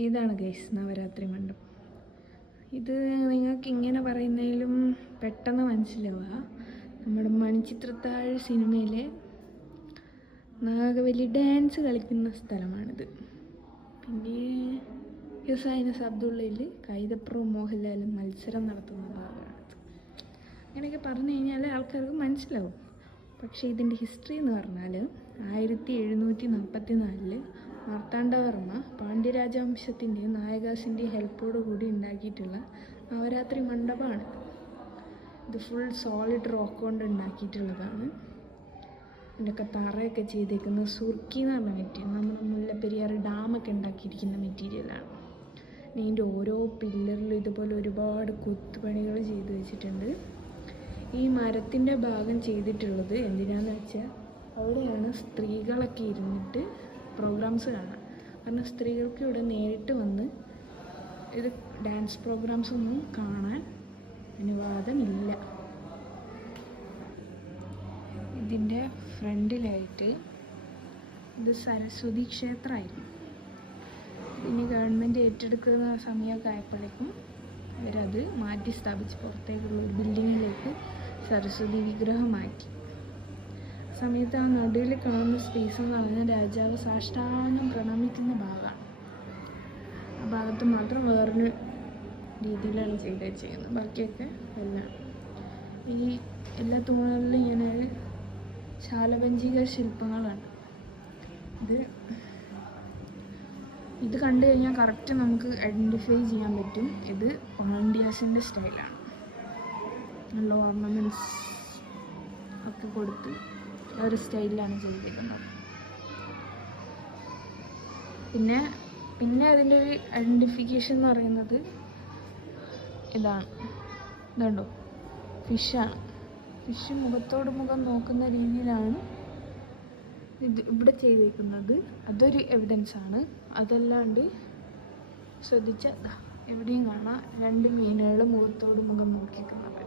ഇതാണ് ഗൈസ് നവരാത്രി മണ്ഡപം. ഇത് നിങ്ങൾക്ക് ഇങ്ങനെ പറയുന്നതിലും പെട്ടെന്ന് മനസ്സിലാവുക നമ്മുടെ മണിച്ചിത്രത്താഴ് സിനിമയിലെ നാഗവല്ലി ഡാൻസ് കളിക്കുന്ന സ്ഥലമാണിത്. പിന്നെ ഹുസൈനസ് അബ്ദുള്ളയിൽ കൈതപ്രവും മോഹൻലാലും മത്സരം നടത്തുന്ന ഭാഗമാണിത്. അങ്ങനെയൊക്കെ പറഞ്ഞു കഴിഞ്ഞാൽ ആൾക്കാർക്ക് മനസ്സിലാവും. പക്ഷേ ഇതിൻ്റെ ഹിസ്റ്ററി എന്ന് പറഞ്ഞാൽ 1744 മാർത്താണ്ഡവർമ്മ പാണ്ഡ്യരാജവംശത്തിൻ്റെ നായകാസിൻ്റെ ഹെൽപ്പോടു കൂടി ഉണ്ടാക്കിയിട്ടുള്ള നവരാത്രി മണ്ഡപമാണ്. ഇത് ഫുൾ സോളിഡ് റോക്ക് കൊണ്ട് ഉണ്ടാക്കിയിട്ടുള്ളതാണ്. ഇതിൻ്റെയൊക്കെ തറയൊക്കെ ചെയ്തേക്കുന്നത് സുർക്കി എന്ന് പറഞ്ഞ മെറ്റീരിയൽ, നമ്മുടെ മുല്ലപ്പെരിയാർ ഡാമൊക്കെ ഉണ്ടാക്കിയിരിക്കുന്ന മെറ്റീരിയലാണ്. ഇതിൻ്റെ ഓരോ പില്ലറിലും ഇതുപോലെ ഒരുപാട് കൊത്തുപണികൾ ചെയ്ത് വെച്ചിട്ടുണ്ട്. ഈ മരത്തിൻ്റെ ഭാഗം ചെയ്തിട്ടുള്ളത് എന്തിനാന്ന് വെച്ചാൽ അവിടെയാണ് സ്ത്രീകളൊക്കെ ഇരുന്നിട്ട് പ്രോഗ്രാംസ് കാണാം. കാരണം സ്ത്രീകൾക്ക് ഇവിടെ നേരിട്ട് വന്ന് ഇത് ഡാൻസ് പ്രോഗ്രാംസ് ഒന്നും കാണാൻ അനുവാദമില്ല. ഇതിൻ്റെ ഫ്രണ്ടിലായിട്ട് ഇത് സരസ്വതി ക്ഷേത്രമായിരുന്നു. ഇനി ഗവൺമെൻറ് ഏറ്റെടുക്കുന്ന സമയമൊക്കെ ആയപ്പോഴേക്കും അവരത് മാറ്റി സ്ഥാപിച്ച് പുറത്തേക്കുള്ള ഒരു ബിൽഡിങ്ങിലേക്ക് സരസ്വതി വിഗ്രഹം മാറ്റി. സമയത്ത് ആ നടുവിൽ കാണുന്ന സ്പേസ് എന്ന് പറഞ്ഞാൽ രാജാവ് സാഷ്ടാംഗം പ്രണമിക്കുന്ന ഭാഗമാണ്. ആ ഭാഗത്ത് മാത്രം വേറൊരു രീതിയിലാണ് ചെയ്യുന്നത്. ബാക്കിയൊക്കെ എല്ലാം ഈ എല്ലാ തൂണുകളിലും ഇങ്ങനെ ശാലഭഞ്ജിക ശില്പങ്ങളാണ്. ഇത് കണ്ടു കഴിഞ്ഞാൽ കറക്റ്റ് നമുക്ക് ഐഡൻറ്റിഫൈ ചെയ്യാൻ പറ്റും. ഇത് പാണ്ഡ്യാസിൻ്റെ സ്റ്റൈലാണ്. നല്ല ഓർണമെൻറ്റ്സ് ഒക്കെ കൊടുത്ത് ആ ഒരു സ്റ്റൈലിലാണ് ചെയ്തിരിക്കുന്നത്. പിന്നെ അതിൻ്റെ ഒരു ഐഡൻറ്റിഫിക്കേഷൻ എന്ന് പറയുന്നത് ഇതുണ്ടോ, ഫിഷാണ്. ഫിഷ് മുഖത്തോട് മുഖം നോക്കുന്ന രീതിയിലാണ് ഇത് ഇവിടെ ചെയ്തിരിക്കുന്നത്. അതൊരു എവിഡൻസാണ്. അതല്ലാണ്ട് ശ്രദ്ധിച്ചാൽ എവിടെയും കാണാം 2 മീനുകൾ മുഖത്തോട് മുഖം നോക്കിക്കുന്നത്.